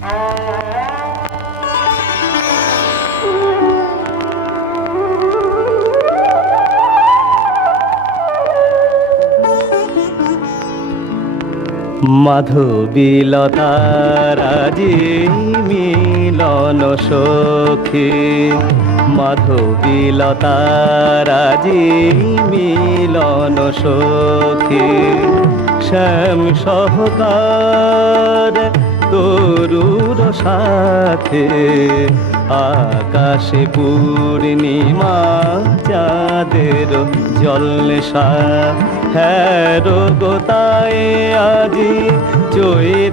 মাধবীলতারাজি মিলন সখী। মাধবীলতারাজি মিলন সখী। শ্যাম সহকার তরুর সাথে আকাশে পূর্ণিমা চাঁদের জলসা। হ্যাঁ গোতায় আজি চৈতালি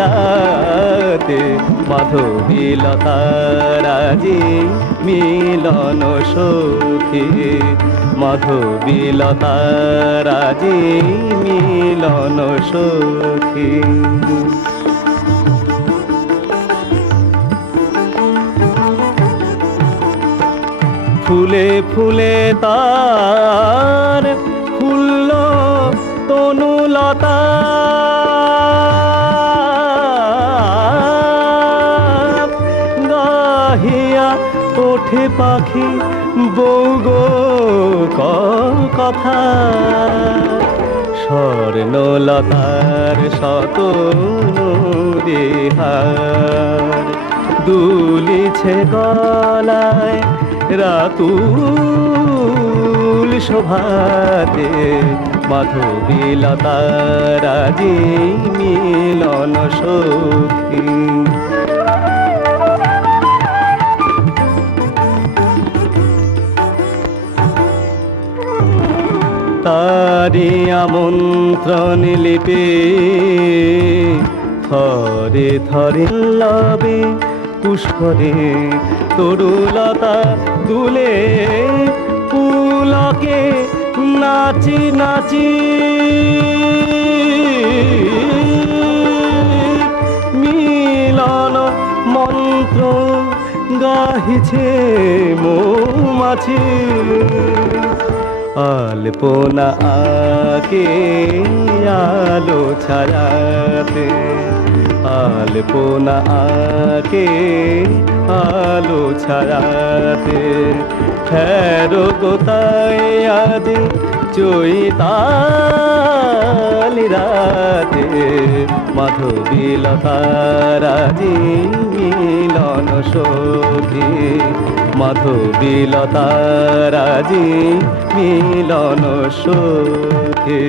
রাতে মাধবীলতারাজি মিলন সখী। মাধবীলতারাজি মিলন সখী। ফুলে ফুলে তার ফুল্ল তনুলতা গাহিয়া ওঠে পাখি বৌগো কথা। স্বর্ণলতার শত দেহার দুলিছে গলায় রাতুল শোভাতে। মাধবীলতারাজি মিলন সখী। তারি আমন্ত্রণ লিপে থরে থরে লবে পুষ্পরে তরুলতা দুলে পুলকে নাচি নাচি। মিলন মন্ত্র গাহিছে মৌমাছি। আলপনা আকে আলো ছায়াতে। আলপনা আকে আলো ছায়াতে। ফেরো কোথায় আদি চৈতালি রাতে? মাধবীলতারাজি মিলন সখী। মাধবীলতারাজি মিলন সখী।